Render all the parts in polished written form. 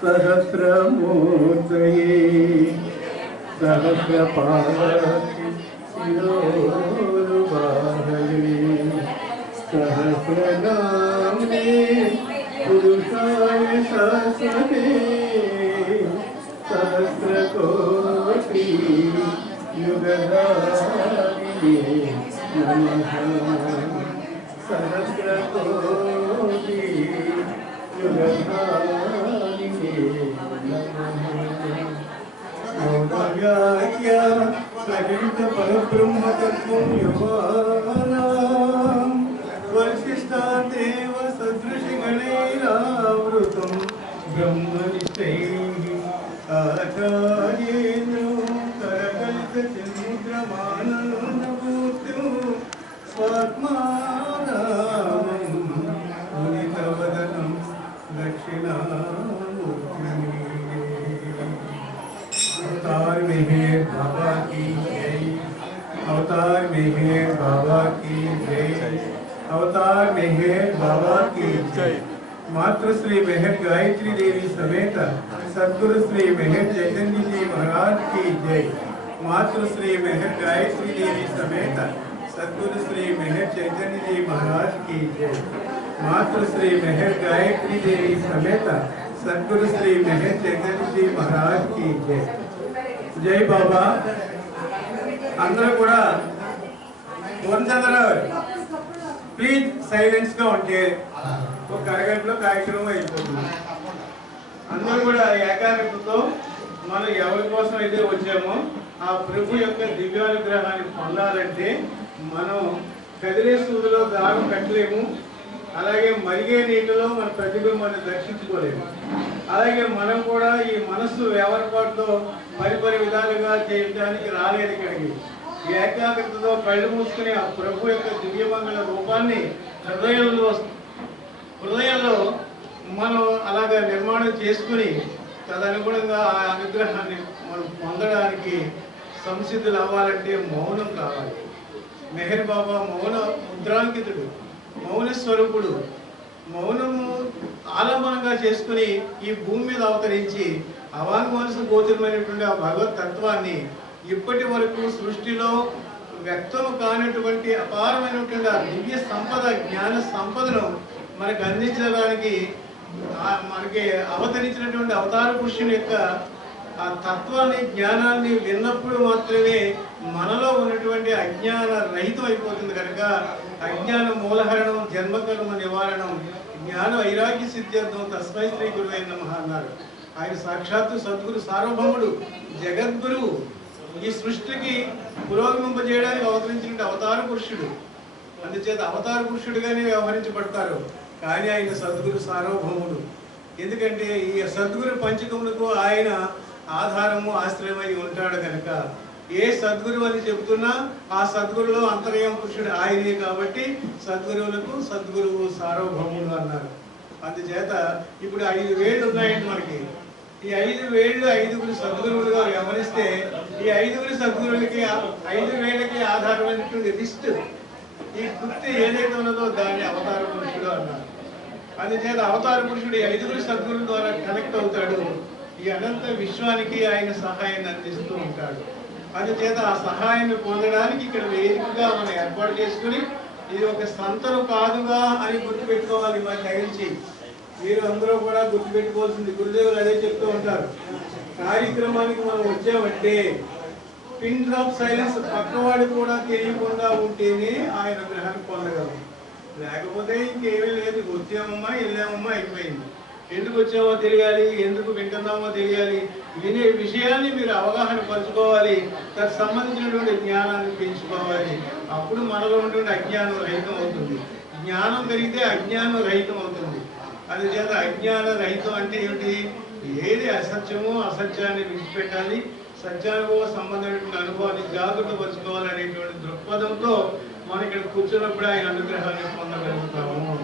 सहस्रमूर्तये सहस्रपाणि शिरोरुबाहवे सहस्रनामे पुरुषाय शाश्वते सहस्रकोटि युगधारिणे नमः सहस्रकोटि युगधारिणे मौनव्याख्या प्रकृत परब्रह्मतत्त्वं योगानां वसिष्ठादेव सदृशगणैरावृतं ब्रह्मनिष्ठैः आचार्येन्द्रो करकलितचिन्मुद्रमानन्दमूर्तिं स्वात्मारामं मुनितवदनं दक्षिणामूर्तिम्। अवतार मेहर बाबा की जय, अवतार मेहर बाबा की जय, अवतार मेहर बाबा की जय। मातृ श्री मेहर गायत्री देवी समेत सद्गुरु श्री मेहर चैतन्य जी महाराज की जय। मातृ श्री मेहर गायत्री देवी समेत सद्गुरु श्री मेहर चैतन्य जी महाराज की जय। मातृ श्री मेहर गायत्री देवी समेत सद्गुरु श्री मेहर चैतन्य जी महाराज की जय। जय बाबा। अंदर కూడా వందనరావు ప్లీజ్ సైలెన్స్ గా ఉంటే ఒక అరగంటలో కార్యక్రమం అయిపోతుంది. అందరూ కూడా ఏకాగ్రతతో మనం ఎవరి కోసం అయితే వచ్చామో ఆ ప్రభు యొక్క దివ్యానుగ్రహాన్ని పొందాలంటే మనం కదిలే సూదిలో దారం కట్టలేము, అలాగే మరిగే నీటిలో మన ప్రతిబింబాన్ని దర్శించుకోలేము. అలాగే మనం కూడా ఈ మనస్సు వ్యవహారపాటుతో పరిపరి విధాలుగా చేయడానికి రాలేదు ఇక్కడికి. ఏకాగ్రతతో కళ్ళు మూసుకుని ఆ ప్రభు యొక్క దివ్యమంగళ రూపాన్ని హృదయంలో మనం అలాగా నిర్మాణం చేసుకుని తదనుగుణంగా ఆ అనుగ్రహాన్ని మనం పొందడానికి సంసిద్ధులు అవ్వాలంటే మౌనం కావాలి. మెహర్ బాబా మౌన ముద్రాంకితుడు, మౌన స్వరూపుడు. మౌనము ఆలంబనంగా చేసుకుని ఈ భూమి మీద అవతరించి అవాంగ్మనసు గోచరమైనటువంటి ఆ భగవత్ తత్వాన్ని ఇప్పటి వరకు సృష్టిలో వ్యక్తం కానటువంటి అపారమైనటువంటి ఆ దివ్య సంపద, జ్ఞాన సంపదను మనకు అందించడానికి మనకి అవతరించినటువంటి అవతార పురుషుని యొక్క ఆ తత్వాన్ని, జ్ఞానాన్ని విన్నప్పుడు మాత్రమే మనలో ఉన్నటువంటి అజ్ఞాన రహితం అయిపోతుంది. కనుక అజ్ఞాన మూలహరణం, జన్మకర్మ నివారణం, జ్ఞాన వైరాగ్య సిద్ధ్యర్థం తస్మై శ్రీ గురువే నమః అన్నారు. ఆయన సాక్షాత్తు సద్గురు సార్వభౌముడు, జగద్గురువు. ఈ సృష్టికి పురోగమింపజేయడానికి అవతరించిన అవతార పురుషుడు. అందుచేత అవతార పురుషుడిగానే వ్యవహరించబడతారు. కానీ ఆయన సద్గురు సార్వభౌముడు. ఎందుకంటే ఈ సద్గురు పంచకములకు ఆయన ఆధారము, ఆశ్రయమై ఉంటాడు. కనుక ఏ సద్గురు అని చెబుతున్నా ఆ సద్గురులో అంతర్యం పురుషుడు ఆయనే. కాబట్టి సద్గురువులకు సద్గురువు సార్వభౌముడు అన్నారు. అందుచేత ఇప్పుడు 5 వేళ్ళు ఉన్నాయండి మనకి. ఈ 5 వేళ్ళు 5గురు సద్గురువులుగా వ్యవహరిస్తే ఈ 5గురు సద్గురువులకి 5 వేళ్ళకి ఆధారమైనటువంటి లిస్ట్, ఈ గుర్తు ఏదైతే ఉన్నదో దాన్ని అవతార పురుషుడు అన్నారు. అందుచేత అవతార పురుషుడు 5గురు సద్గురుల ద్వారా కనెక్ట్ అవుతాడు. ఈ అనంత విశ్వానికి ఆయన సహాయాన్ని అందిస్తూ ఉంటాడు. అందుచేత ఆ సహాయాన్ని పొందడానికి ఇక్కడ వేదికగా మనం ఏర్పాటు చేసుకుని ఇది ఒక సంతను కాదుగా అని గుర్తుపెట్టుకోవాలి. మాకు తగిలించి మీరు అందరూ కూడా గుర్తుపెట్టుకోవాల్సింది, గురుదేవులు అదే చెప్తూ ఉంటారు, కార్యక్రమానికి మనం వచ్చామంటే పిన్ డ్రాప్ సైలెన్స్ పక్కవాడు కూడా తెలియకుండా ఉంటేనే ఆయన గ్రహాన్ని పొందగలం. లేకపోతే ఇంకేమీ లేదు, వచ్చామమ్మా వెళ్ళామమ్మా అయిపోయింది. ఎందుకు వచ్చామో తెలియాలి, ఎందుకు వింటున్నామో తెలియాలి. వినే విషయాన్ని మీరు అవగాహన పరుచుకోవాలి, దానికి సంబంధించినటువంటి జ్ఞానాన్ని పెంచుకోవాలి. అప్పుడు మనలో ఉన్నటువంటి అజ్ఞానం రహితం అవుతుంది. జ్ఞానం పెరిగితే అజ్ఞానం రహితం అవుతుంది. అందుచేత అజ్ఞాన రహితం అంటే ఏమిటి? ఏది అసత్యమో అసత్యాన్ని విడిచిపెట్టాలి, సత్యానుభవ సంబంధమైనటువంటి అనుభవాన్ని జాగ్రత్త పరుచుకోవాలనేటువంటి దృక్పథంతో మనం ఇక్కడ కూర్చున్నప్పుడు ఆయన అనుగ్రహాన్ని పొందగలుగుతాము.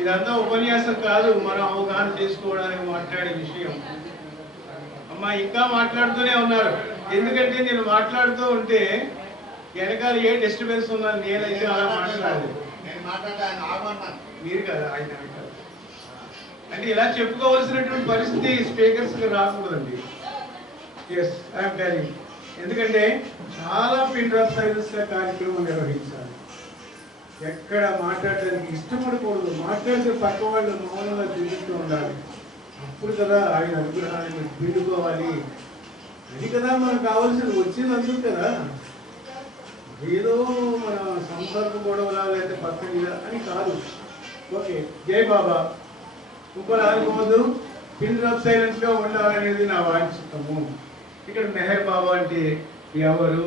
ఇదంతా ఉపన్యాసం కాదు, మనం అవగాహన చేసుకోవడానికి మాట్లాడే విషయం. అమ్మా ఇంకా మాట్లాడుతూనే ఉన్నారు. ఎందుకంటే నేను మాట్లాడుతూ ఉంటే వెనకాల ఏ డిస్టర్బెన్స్ ఉన్నా నేనైతే అలా మాట్లాడలేదు. మీరు కదా ఆయన అంటే ఇలా చెప్పుకోవాల్సినటువంటి పరిస్థితి స్పీకర్స్కి రాకూడదండి. Yes I'm telling. ఎందుకంటే చాలా పిన్ డ్రాప్ సైలెన్స్గా కార్యక్రమం నిర్వహించాలి. ఎక్కడ మాట్లాడడానికి ఇష్టపడకూడదు. మాట్లాడితే పక్క వాళ్ళు మౌనంగా తిరుగుతూ ఉండాలి. అప్పుడు కదా ఆయన అనుగ్రహాన్ని పీడుకోవాలి. అది కదా మనకు కావాల్సింది. వచ్చింది అందుకు కదా. ఏదో మన సంపర్క గొడవలా లేకపోతే పక్కన అని కాదు. ఓకే, జై బాబా. ఇంకోలా అనుకోవద్దు. పిన్ డ్రాప్ సైలెన్స్గా ఉండాలనేది నా వాంఛితము. ఇక్కడ మెహర్ బాబా అంటే ఎవరు,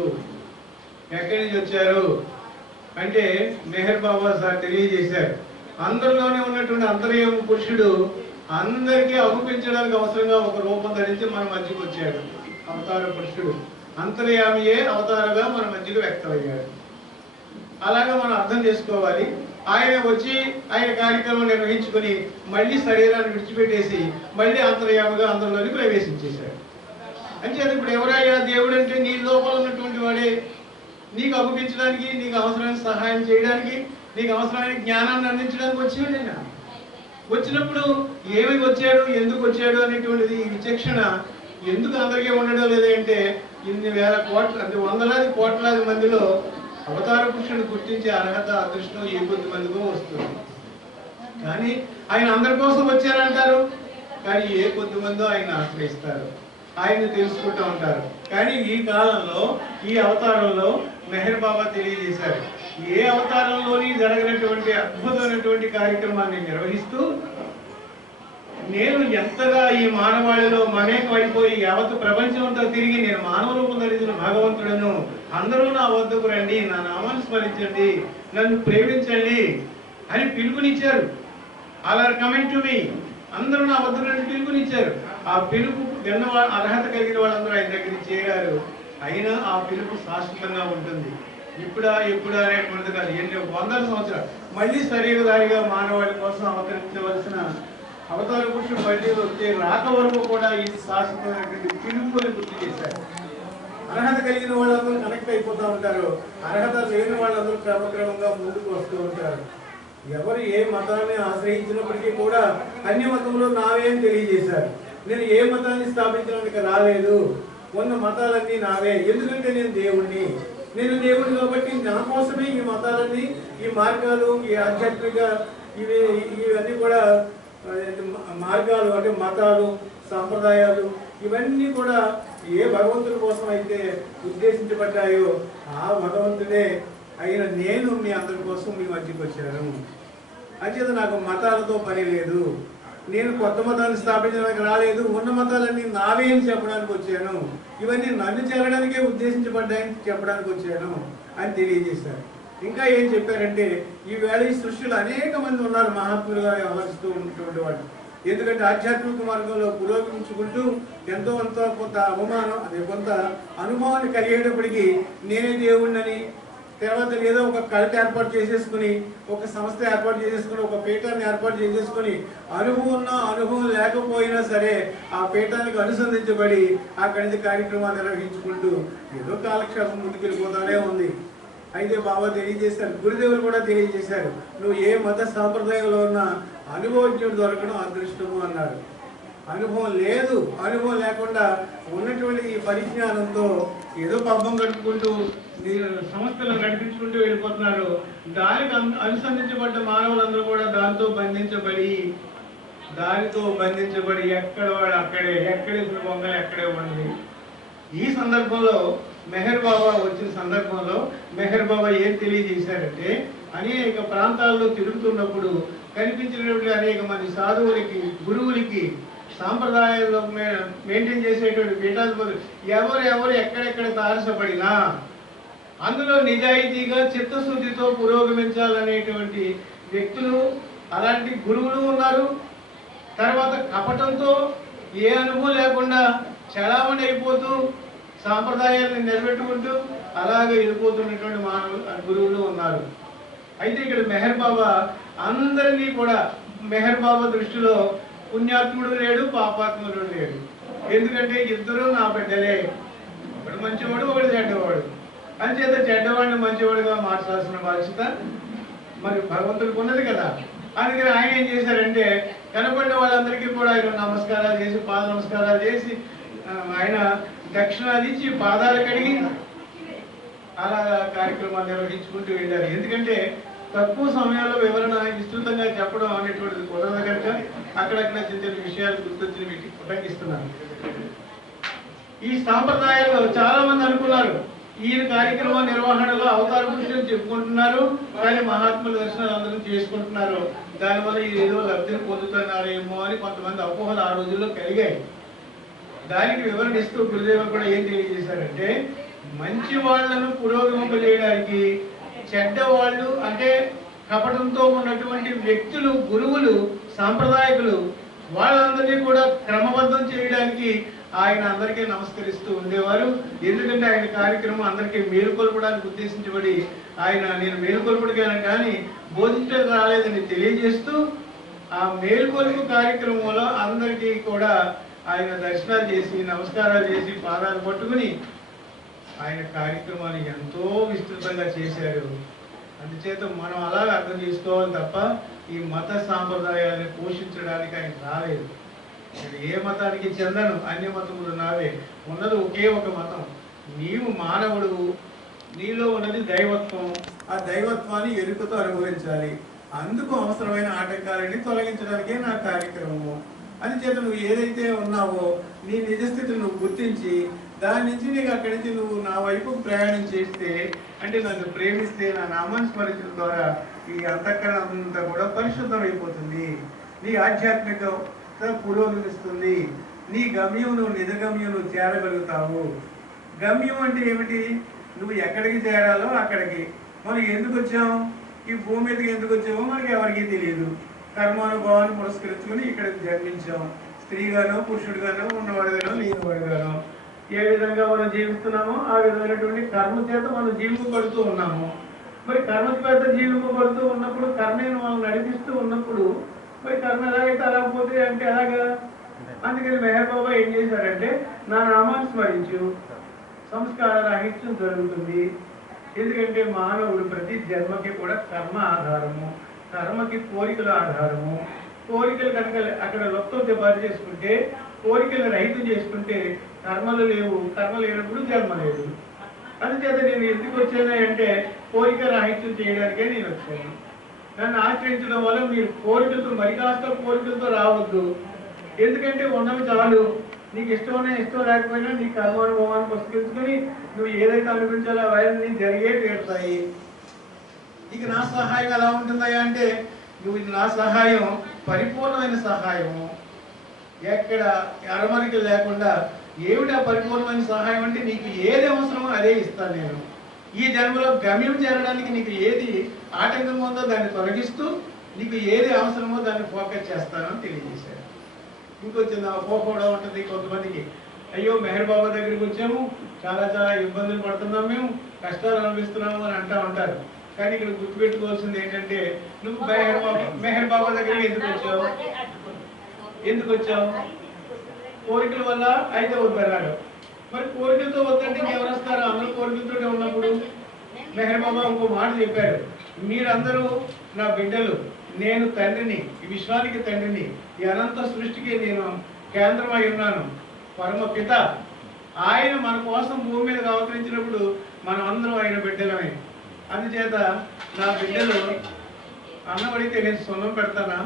ఎక్కడి నుంచి వచ్చారు అంటే మెహర్ బాబా సార్ తెలియజేశారు. అందరిలోనే ఉన్నటువంటి అంతర్యామి పురుషుడు అందరికీ అగుపించడానికి అవసరంగా ఒక రూపం ధరించి మన మధ్యకు వచ్చాడు. అవతార పురుషుడు అంతర్యామియే అవతారగా మన మధ్యలో వ్యక్తమయ్యాడు. అలాగే మనం అర్థం చేసుకోవాలి. ఆయన వచ్చి ఆయన కార్యక్రమం నిర్వహించుకొని మళ్ళీ శరీరాన్ని విడిచిపెట్టేసి మళ్ళీ అంతర్యామిగా అందరిలోని ప్రవేశించేశాడు. అంటే అది ఇప్పుడు ఎవరయ్యా దేవుడు అంటే నీ లోపల ఉన్నటువంటి వాడే. నీకు అగుపించడానికి, నీకు అవసరానికి సహాయం చేయడానికి, నీకు అవసరమైన జ్ఞానాన్ని అందించడానికి వచ్చాడు ఆయన. వచ్చినప్పుడు ఏమి వచ్చాడు, ఎందుకు వచ్చాడు అనేటువంటిది విచక్షణ ఎందుకు అందరికీ ఉండడం లేదంటే ఇన్ని వేల కోట్ల అంటే వందలాది కోట్లాది మందిలో అవతార పురుషుని గుర్తించే అర్హత అదృష్టం ఏ కొద్ది మందికో వస్తుంది. కానీ ఆయన అందరి కోసం వచ్చారంటారు, కానీ ఏ కొద్ది మందో ఆయన ఆశ్రయిస్తారు, ఆయన్ని తెలుసుకుంటూ ఉంటారు. కానీ ఈ కాలంలో ఈ అవతారంలో మెహర్ బాబా తెలియజేశారు. ఏ అవతారంలోని జరగనటువంటి అద్భుతమైనటువంటి కార్యక్రమాన్ని నిర్వహిస్తూ నేను ఎంతగా ఈ మానవాళిలో మమేకం అయిపోయి యావత్ ప్రపంచం అంతా తిరిగి నేను మానవ రూపం ధరించిన భగవంతుడను, అందరూ నా వద్దకు రండి, నా నామాన్ని స్మరించండి, నన్ను ప్రేమించండి అని పిలుపునిచ్చారు. అలా కమింగ్ టు మీ, అందరూ నా వద్దకు రండి పిలుపునిచ్చారు. ఆ పిలుపు విన్న అర్హత కలిగిన వాళ్ళందరూ ఆయన దగ్గరికి చేరారు. అయినా ఆ పిలుపు శాశ్వతంగా ఉంటుంది. ఇప్పుడా ఎప్పుడా అనేటువంటిది కాదు. ఎన్ని వందల సంవత్సరాలు మళ్ళీ శరీరధారిగా మానవాళి కోసం అవతరించవలసిన అవతార పురుషుడు మళ్ళీ వచ్చే రాక వరకు కూడా ఈ శాశ్వతమైనటువంటి పిలుపుని గుర్తు చేశారు. అర్హత కలిగిన వాళ్ళందరూ కనెక్ట్ అయిపోతూ ఉంటారు. అర్హత లేని వాళ్ళందరూ క్రమక్రమంగా ముందుకు వస్తూ ఉంటారు. ఎవరు ఏ మతాన్ని ఆశ్రయించినప్పటికీ కూడా అన్య మతంలో నావే అని తెలియజేశారు. నేను ఏ మతాన్ని స్థాపించడానికి రాలేదు, ఉన్న మతాలన్నీ నావే. ఎందుకంటే నేను దేవుణ్ణి, నేను దేవుడిని కాబట్టి నా కోసమే ఈ మతాలన్నీ, ఈ మార్గాలు, ఈ ఆధ్యాత్మిక ఇవన్నీ కూడా మార్గాలు అంటే మతాలు, సంప్రదాయాలు ఇవన్నీ కూడా ఏ భగవంతుడి కోసం అయితే ఉద్దేశించబడ్డాయో ఆ భగవంతుడే అయిన నేను మీ అందరి కోసం మీ మధ్యకి వచ్చాను. అంచేత నాకు మతాలతో పని లేదు, నేను కొత్త మతాన్ని స్థాపించడానికి రాలేదు, ఉన్న మతాలన్నీ నావే అని చెప్పడానికి వచ్చాను, ఇవన్నీ నన్ను చేరడానికే ఉద్దేశించబడ్డాయని చెప్పడానికి వచ్చాను అని తెలియజేశారు. ఇంకా ఏం చెప్పారంటే ఈవేళ ఈ సృష్టిలో అనేక మంది ఉన్నారు మహాత్ములుగా వ్యవహరిస్తూ ఉన్నటువంటి వాళ్ళు. ఎందుకంటే ఆధ్యాత్మిక మార్గంలో పురోగమించుకుంటూ ఎంతో కొంత అవమానం అదే కొంత అనుభవాన్ని కలిగేటప్పటికీ నేనే దేవుణ్ణని, తర్వాత ఏదో ఒక కల్ట్ ఏర్పాటు చేసేసుకుని, ఒక సంస్థ ఏర్పాటు చేసేసుకుని, ఒక పీఠాన్ని ఏర్పాటు చేసేసుకుని అనుభవం ఉన్నా అనుభవం లేకపోయినా సరే ఆ పీఠానికి అనుసంధించబడి అక్కడి నుంచి కార్యక్రమాలు నిర్వహించుకుంటూ ఏదో కాలక్షేపం ముందుకెళ్ళిపోతానే ఉంది. అయితే బాబా తెలియజేశారు, గురుదేవులు కూడా తెలియజేశారు, నువ్వు ఏ మత సాంప్రదాయంలో ఉన్నా అనుభవజ్ఞుడు దొరకడం అదృష్టము అన్నారు. అనుభవం లేదు, అనుభవం లేకుండా ఉన్నటువంటి ఈ పరిజ్ఞానంతో ఏదో పబ్బం కట్టుకుంటూ సంస్థలను నడిపించుకుంటూ వెళ్ళిపోతున్నారు. దానికి అనుసంధించబడ్డ మానవులందరూ కూడా దానితో బంధించబడి ఎక్కడ వాడు అక్కడే, ఎక్కడే సులభంగా ఎక్కడే ఉండి. ఈ సందర్భంలో మెహర్ బాబా వచ్చిన సందర్భంలో మెహర్ బాబా ఏం తెలియజేశారంటే అనేక ప్రాంతాల్లో తిరుగుతున్నప్పుడు కనిపించినటువంటి అనేక మంది సాధువులకి, గురువులకి, సాంప్రదాయాల్లో మెయింటైన్ చేసేటువంటి పీఠాధిపతులు ఎవరు ఎక్కడెక్కడ తారసపడినా అందులో నిజాయితీగా చిత్తశుద్ధితో పురోగమించాలనేటువంటి వ్యక్తులు, అలాంటి గురువులు ఉన్నారు. తర్వాత కపటంతో ఏ అనుభవం లేకుండా చలామణి అయిపోతూ సాంప్రదాయాలను నిలబెట్టుకుంటూ అలాగే వెళ్ళిపోతున్నటువంటి గురువులు ఉన్నారు. అయితే ఇక్కడ మెహర్ బాబా అందరినీ కూడా, మెహర్ బాబా దృష్టిలో పుణ్యాత్ముడు లేడు, పాపాత్ముడు లేడు. ఎందుకంటే ఇద్దరు నా బిడ్డలే, ఒకడు మంచివాడు, ఒకడు చెడ్డవాడు. అంచేత చెడ్డవాడిని మంచివాడిగా మార్చాల్సిన బాధ్యత మరి భగవంతుడికి ఉన్నది కదా. అందుకని ఆయన ఏం చేశారంటే కనపడిన వాళ్ళందరికీ కూడా ఆయన నమస్కారాలు చేసి పాద నమస్కారాలు చేసి ఆయన దక్షిణాలు ఇచ్చి పాదాలు కడిగి అలా కార్యక్రమాలు నిర్వహించుకుంటూ వెళ్ళారు. ఎందుకంటే తక్కువ సమయంలో వివరణ విస్తృతంగా చెప్పడం అనేటువంటిది కుదరదు కనుక అక్కడక్కడ చిన్న చిన్న విషయాలు గుర్తొచ్చి వీటికి ఉటంకిస్తున్నాను. ఈ సాంప్రదాయాలు చాలా మంది అనుకున్నారు ఈయన కార్యక్రమ నిర్వహణలో అవతార పురుషులు చెప్పుకుంటున్నారు, కానీ మహాత్ముల దర్శనాలు అందరూ చేసుకుంటున్నారు, దానివల్ల ఏదో లబ్ధిని పొందుతున్నారేమో అని కొంతమంది అపోహలు ఆ రోజుల్లో కలిగాయి. దానికి వివరణ ఇస్తూ గురుదేవులు కూడా ఏం తెలియజేశారంటే, మంచి వాళ్లను పురోగమింపజేయడానికి చెడ్డవాళ్ళు అంటే కపటంతో ఉన్నటువంటి వ్యక్తులు, గురువులు, సాంప్రదాయకులు వాళ్ళందరినీ కూడా క్రమబద్ధం చేయడానికి ఆయన అందరికీ నమస్కరిస్తూ ఉండేవారు. ఎందుకంటే ఆయన కార్యక్రమం అందరికీ మేలుకొల్పడానికి ఉద్దేశించబడి ఆయన నేను మేలుకొల్పడిగాను కానీ బోధించడం రాలేదని తెలియజేస్తూ ఆ మేలుకొల్పు కార్యక్రమంలో అందరికీ కూడా ఆయన దర్శనాలు చేసి నమస్కారాలు చేసి పాదాలు పట్టుకుని ఆయన కార్యక్రమాన్ని ఎంతో విస్తృతంగా చేశారు. అందుచేత మనం అలాగే అర్థం చేసుకోవాలి తప్ప ఈ మత సాంప్రదాయాన్ని పోషించడానికి ఆయన రాలేదు. నేను ఏ మతానికి చెందను, అన్ని మతములు నావే, ఉన్నది ఒకే ఒక మతం. నీవు మానవుడు, నీలో ఉన్నది దైవత్వం, ఆ దైవత్వాన్ని ఎరుకతో అనుభవించాలి. అందుకు అవసరమైన ఆటంకాలని తొలగించడానికే నా కార్యక్రమము. అందుచేత నువ్వు ఏదైతే ఉన్నావో నీ నిజస్థితిని నువ్వు గుర్తించి దాని నుంచి నీకు అక్కడి నుంచి నువ్వు నా వైపు ప్రయాణం చేస్తే, అంటే నన్ను ప్రేమిస్తే, నా నామాన్ని స్మరించడం ద్వారా ఈ అంతఃకరణ అంతా కూడా పరిశుద్ధమైపోతుంది, నీ ఆధ్యాత్మిక పురోగమిస్తుంది, నీ గమ్యం నువ్వు నిజ గమ్యం నువ్వు చేరగలుగుతావు. గమ్యం అంటే ఏమిటి? నువ్వు ఎక్కడికి చేరాలో అక్కడికి. మనం ఎందుకు వచ్చాం, ఈ భూమి మీదకి ఎందుకు వచ్చామో మనకి ఎవరికీ తెలియదు. కర్మానుభవాన్ని పురస్కరించుకొని ఇక్కడికి జన్మించాం. స్త్రీగానో పురుషుడిగానో ఉన్నవాడుగానో లేనివాడుగానో ఏ విధంగా మనం జీవిస్తున్నామో ఆ విధమైనటువంటి కర్మ చేత మనం జీవింపబడుతూ ఉన్నాము. మరి కర్మ చేత జీవింపబడుతూ ఉన్నప్పుడు కర్మను మనం నడిపిస్తూ ఉన్నప్పుడు మరి కర్మ ఎలాగైతే అలా పోతే అంటే ఎలాగా? అందుకని మెహర్ బాబా ఏం చేశారంటే, నా నామాన్ని స్మరించు, సంస్కార రాహిత్యం జరుగుతుంది. ఎందుకంటే మానవుడు ప్రతి జన్మకి కూడా కర్మ ఆధారము, కర్మకి కోరికల ఆధారము. కోరికలు కనుక అక్కడ లొప్తం బారి చేసుకుంటే, కోరికలు రహితం చేసుకుంటే కర్మలు లేవు, కర్మ లేనప్పుడు జన్మ లేదు. అందుచేత నేను ఎందుకు వచ్చాను అంటే కోరిక రాహిత్యం చేయడానికే నేను వచ్చాను. నన్ను ఆశ్రయించడం వల్ల మీరు కోరికలతో మరి కాస్త కోరికలతో రావద్దు. ఎందుకంటే ఉన్నవి చాలు. నీకు ఇష్టమైనా ఇష్టం లేకపోయినా నీ కర్మానుభవాన్ని పుస్తకించుకొని నువ్వు ఏదైతే అనిపించాలో అవన్నీ జరిగే తీరుతాయి. ఇక నా సహాయం ఎలా ఉంటుందా అంటే, నువ్వు నా సహాయం పరిపూర్ణమైన సహాయము, ఎక్కడ అరమరికలు లేకుండా. ఏమిటా పరిపూర్ణమైన సహాయం అంటే, నీకు ఏది అవసరమో అదే ఇస్తాను నేను. ఈ జన్మలో గమ్యం చేరడానికి నీకు ఏది ఆటంకం ఉందో దాన్ని తొలగిస్తూ నీకు ఏది అవసరమో దాన్ని ఫోకస్ చేస్తానని తెలియజేశారు. ఇంకొంచెం అపోహ కూడా ఉంటుంది కొంతమందికి, అయ్యో మెహర్ బాబా దగ్గరికి వచ్చాము, చాలా చాలా ఇబ్బందులు పడుతున్నాం, మేము కష్టాలు అనుభవిస్తున్నాము అని అంటూ ఉంటారు. కానీ ఇక్కడ గుర్తుపెట్టుకోవాల్సింది ఏంటంటే, నువ్వు మెహర్ బాబా దగ్గరికి ఎందుకు వచ్చావు? కోరికల వల్ల అయితే వద్దన్నాడు. మరి కోరికలతో వద్దంటే ఎవరు వస్తారు? అందరూ కోరికలతో ఉన్నప్పుడు మెహర్ బాబా ఇంకో మాట చెప్పారు, మీరందరూ నా బిడ్డలు, నేను తండ్రిని, ఈ విశ్వానికి తండ్రిని, ఈ అనంత సృష్టికి నేను కేంద్రమై ఉన్నాను, పరమ పిత. ఆయన మన కోసం భూమి మీద అవతరించినప్పుడు మనం అందరం ఆయన బిడ్డలమే. అందుచేత నా బిడ్డలు అన్నం అడిగితే నేను సొన్నం పెడతానా,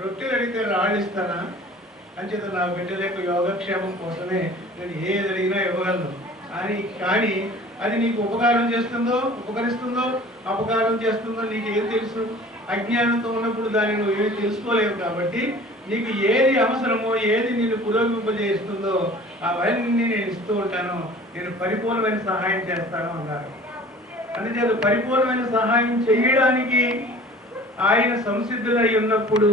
రొట్టెలు అడిగితే రాళ్ళు ఇస్తానా? అంచేత నా బిడ్డల యొక్క యోగక్షేమం కోసమే నేను ఏది అడిగినా ఇవ్వగలను అని. కానీ అది నీకు ఉపకరిస్తుందో అపకారం చేస్తుందో నీకు ఏం తెలుసు? అజ్ఞానంతో ఉన్నప్పుడు దాన్ని నువ్వు ఏమి తెలుసుకోలేవు. కాబట్టి నీకు ఏది అవసరమో, ఏది నిన్ను పురోగమింపజేస్తుందో అవన్నీ నేను ఇస్తూ ఉంటాను, నేను పరిపూర్ణమైన సహాయం చేస్తాను అన్నారు. అందుచేత పరిపూర్ణమైన సహాయం చేయడానికి ఆయన సంసిద్ధులై ఉన్నప్పుడు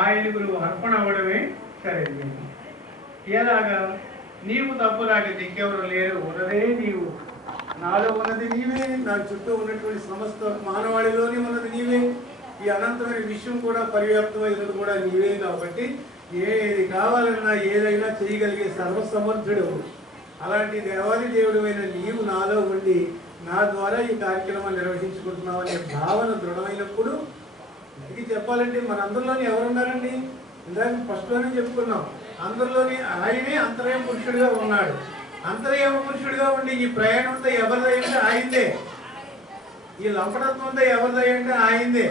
ఆయనకు నువ్వు అర్పణ అవ్వడమే సరైనది. ఎలాగా? నీవు తప్ప నాకు దిక్కెవరు లేరు, ఉన్నదే నీవు, నాలో ఉన్నది నీవే, నా చుట్టూ ఉన్నటువంటి సమస్త మానవాళిలోనే ఉన్నది నీవే, ఈ అనంతమైన విషయం కూడా పర్యాప్తమైనది కూడా నీవే. కాబట్టి ఏది కావాలన్నా ఏదైనా చేయగలిగే సర్వసమర్థుడు. అలాంటి దేవాది దేవుడు అయిన నీవు నాలో ఉండి నా ద్వారా ఈ కార్యక్రమాన్ని నిర్వహించుకుంటున్నావు అనే భావన దృఢమైనప్పుడు ఇది చెప్పాలంటే మన అందరిలోని ఎవరున్నారండి? ఇందాక ఫస్ట్లోనే చెప్పుకున్నాం, అందరిలోని ఆయనే అంతర్యామ పురుషుడిగా ఉన్నాడు. అంతర్యామ పురుషుడిగా ఉండి ఈ ప్రయాణంతో ఎవరిదైతే ఆయనదే, ఈ లంపటత్వంతో ఎవరిదైతే ఆయనదే.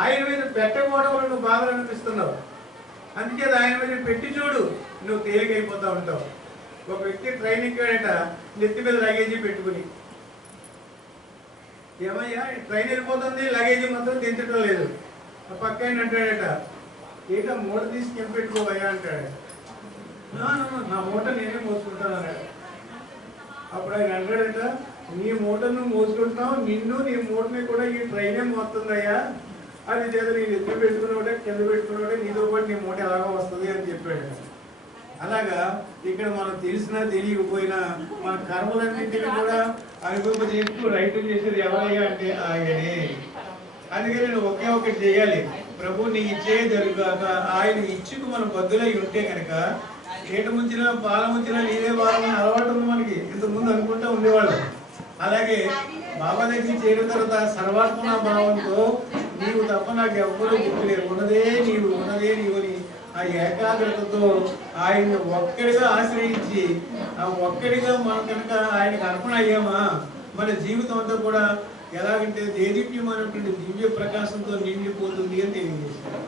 ఆయన మీద పెట్టకపోవడం వల్ల నువ్వు బాధలు అనిపిస్తున్నావు. అందుచేత ఆయన మీద పెట్టి చూడు, నువ్వు తేలికైపోతూ ఉంటావు. ఒక వ్యక్తి ట్రైన్ ఎక్కాడట, నెత్తి మీద లగేజీ పెట్టుకుని. ఏమయ్యా ట్రైన్ వెళ్ళిపోతుంది, లగేజీ మాత్రం దించడం లేదు. ఆ పక్క ఆయన అంటాడట, ఏక మూట తీసి కింద పెట్టుకోవయ్యా అంటాడు. నా మూట నేనే మోసుకుంటాను అన్నాడు. అప్పుడు ఆయన అంటాడట, నీ మూటను మోసుకుంటున్నావు, నిన్ను నీ మూటని కూడా ఈ ట్రైనే మోస్తుందయ్యా. అది చేత నేను ఎత్తులు పెట్టుకున్నవాడే కింద పెట్టుకున్నవాడే నీతో పాటు నీ మూట ఎలాగో వస్తుంది అని చెప్పాడు. అలాగా ఇక్కడ మనం తెలిసినా తెలియకపోయినా మన కర్మలన్నింటినీ కూడా అనుభూతి చేస్తూ రైతు చేసేది ఎవరయ్యా అంటే ఆయనే. అందుకని నేను ఒకే ఒకటి చేయాలి, ప్రభు నీ ఇచ్చే జరుగుగాక. ఆయన ఇచ్చుకు మనం బద్దులై ఉంటే కనుక ఏట ముంచినా పాల ముంచినా నీదే బాగా అలవాటు ఉంది మనకి. ఇంతకుముందు అనుకుంటూ ఉండేవాళ్ళు. అలాగే బాబా దగ్గర చేరిన తర్వాత సర్వాత్మన భావంతో నీవు తప్ప నాకు ఎవ్వరూ గుర్తులేరు, ఉన్నదే నీవు ఉన్నదే నీవు అని ఆ ఏకాగ్రతతో ఆయన్ని ఒక్కడిగా ఆశ్రయించి ఆ ఒక్కడిగా మనం కనుక ఆయనకు అర్పణ అయ్యామా, మన జీవితం అంతా కూడా ఎలాగంటే దేదీప్యమైనటువంటి దివ్య ప్రకాశంతో నిండిపోతుంది అని తెలియజేశారు.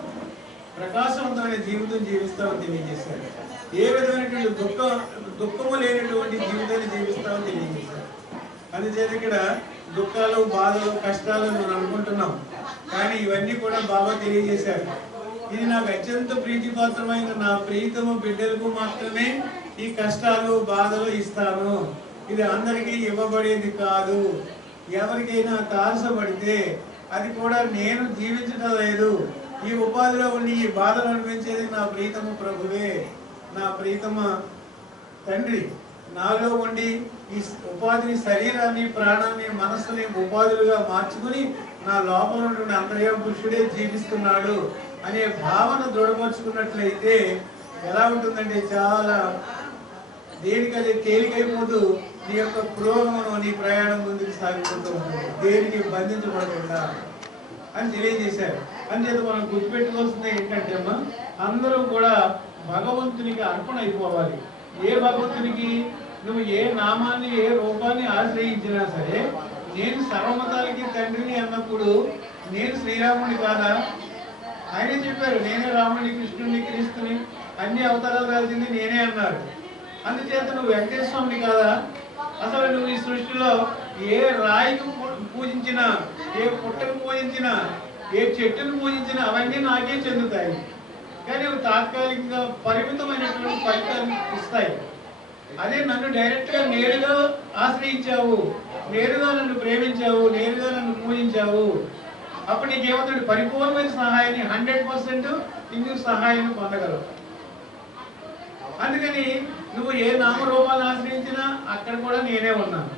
ప్రకాశవంతమైన జీవితం జీవిస్తామని తెలియజేశారు. ఏ విధమైనటువంటి దుఃఖము లేనటువంటి జీవితాన్ని జీవిస్తామని తెలియజేశారు. అందుచేత ఇక్కడ దుఃఖాలు బాధలు కష్టాలు మనం అనుకుంటున్నాం, కానీ ఇవన్నీ కూడా బాబా తెలియజేశారు. ఇది నాకు అత్యంత ప్రీతిపాత్రమైన నా ప్రీతమ బిడ్డలకు మాత్రమే ఈ కష్టాలు బాధలు ఇస్తాను. ఇది అందరికీ ఇవ్వబడేది కాదు. ఎవరికైనా తారసపడితే అది కూడా నేను జీవించడం లేదు. ఈ ఉపాధిలో ఉండి ఈ బాధలు అనిపించేది నా ప్రీతమ ప్రభువే, నా ప్రీతమ తండ్రి. నాలో ఉండి ఈ ఉపాధిని శరీరాన్ని ప్రాణాన్ని మనస్సుని ఉపాధులుగా మార్చుకుని నా లోపల ఉన్నటువంటి అంతర్యామ పురుషుడే జీవిస్తున్నాడు అనే భావన దృఢపరుచుకున్నట్లయితే ఎలా ఉంటుందంటే చాలా దేనికదే తేలికైపోతూ నీ యొక్క పురోగమనం నీ ప్రయాణం ముందుకు సాగిపోతూ ఉంటుంది, దేనికి బంధించబడకుండా అని తెలియజేశారు. అంచేత మనం గుర్తుపెట్టుకోవాల్సింది ఏంటంటే అమ్మా, అందరూ కూడా భగవంతునికి అర్పణ అయిపోవాలి. ఏ భగవంతునికి? నువ్వు ఏ నామాన్ని ఏ రూపాన్ని ఆశ్రయించినా సరే, నేను సర్వమతాలకి తండ్రిని అన్నప్పుడు నేను శ్రీరాముని కాదా? ఆయనే చెప్పారు, నేనే రాముని కృష్ణుని క్రీస్తుని అన్ని అవతారాలు కలిసింది నేనే అన్నారు. అందుచేత నువ్వు వెంకటేశ్వర స్వామిని కాదా? అసలు నువ్వు ఈ సృష్టిలో ఏ రాయికి పూజించినా, ఏ పుట్టను పూజించినా, ఏ చెట్టును పూజించినా అవన్నీ నాకే చెందుతాయి. కానీ అవి తాత్కాలికంగా పరిమితమైనటువంటి ఫలితాన్ని ఇస్తాయి. అదే నన్ను డైరెక్ట్గా నేరుగా ఆశ్రయించావు, నేరుగా నన్ను ప్రేమించావు, నేరుగా నన్ను పూజించావు, అప్పుడు నీకేమవుతుంది? పరిపూర్ణమైన సహాయాన్ని 100% ఇందుకు సహాయాన్ని పొందగలవు. అందుకని నువ్వు ఏ నామరూపాన్ని ఆశ్రయించినా అక్కడ కూడా నేనే ఉన్నాను.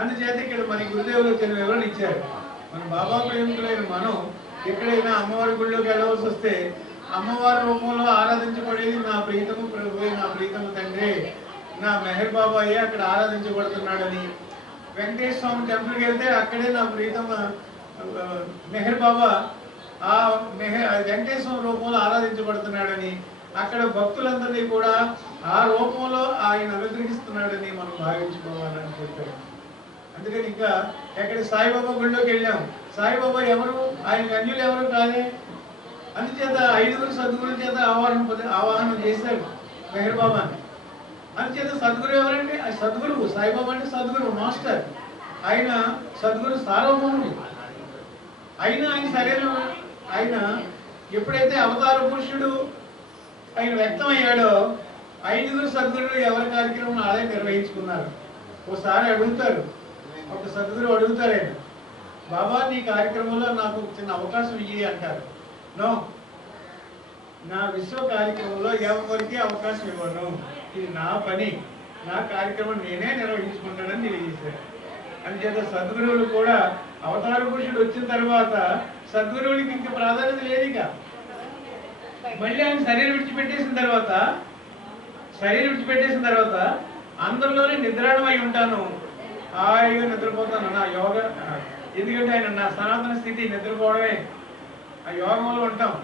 అందుచేత ఇక్కడ మన గురుదేవులు కొన్ని వివరణ ఇచ్చారు. మన బాబా ప్రేమికులైన మనం ఎక్కడైనా అమ్మవారి గుడిలోకి వెళ్ళవలసి వస్తే అమ్మవారి రూపంలో ఆరాధించబడేది నా ప్రీతము ప్రభువే, నా ప్రీతము తండ్రి, నా మెహర్ బాబాయే అక్కడ ఆరాధించబడుతున్నాడని. వెంకటేశ్వర స్వామి టెంపుల్కి వెళ్తే అక్కడే నా ప్రీతమ మెహర్ బాబా ఆ వెంకటేశ్వర రూపంలో ఆరాధించబడుతున్నాడని, అక్కడ భక్తులందరినీ కూడా ఆ రూపంలో ఆయన అనుగ్రహిస్తున్నాడని మనం భావించుకోవాలని చెప్పారు. అందుకని ఇంకా ఎక్కడ సాయిబాబా గుడిలోకి వెళ్ళాం, సాయిబాబా ఎవరు? ఆయనకు అన్యులు ఎవరు కాదే. అందుచేత 5 సద్గురుల చేత ఆవాహనం చేశారు మెహర్ బాబాని. అందుచేత సద్గురు ఎవరంటే సద్గురువు. సాయిబాబా అంటే సద్గురువు, మాస్టర్. ఆయన సద్గురు సార్వభౌముడు. అయినా ఆయన శరీరం ఆయన ఎప్పుడైతే అవతార పురుషుడు ఆయన వ్యక్తం అయ్యాడో 5 సద్గురులు ఎవరి కార్యక్రమం అలాగే నిర్వహించుకున్నారు. ఒకసారి అడుగుతారు, ఒక సద్గురు అడుగుతారు, ఆయన బాబా నీ కార్యక్రమంలో నాకు చిన్న అవకాశం ఇయ్యి అంటారు. నో, నా విశ్వ కార్యక్రమంలో ఎవరికి అవకాశం ఇవ్వను, ఇది నా పని, నా కార్యక్రమం నేనే నిర్వహించుకుంటానని తెలియజేశారు. అందుచేత సద్గురువులు కూడా అవతార పురుషుడు వచ్చిన తర్వాత సద్గురువులకి ఇంక ప్రాధాన్యత లేదు. ఇక మళ్ళీ ఆయన శరీరం విడిచిపెట్టేసిన తర్వాత అందరిలోనే నిద్రాణమై ఉంటాను, హాయిగా నిద్రపోతాను నా యోగ. ఎందుకంటే ఆయన నా సనాతన స్థితి నిద్రపోవడమే. ఆ యోగంలో ఉంటాం.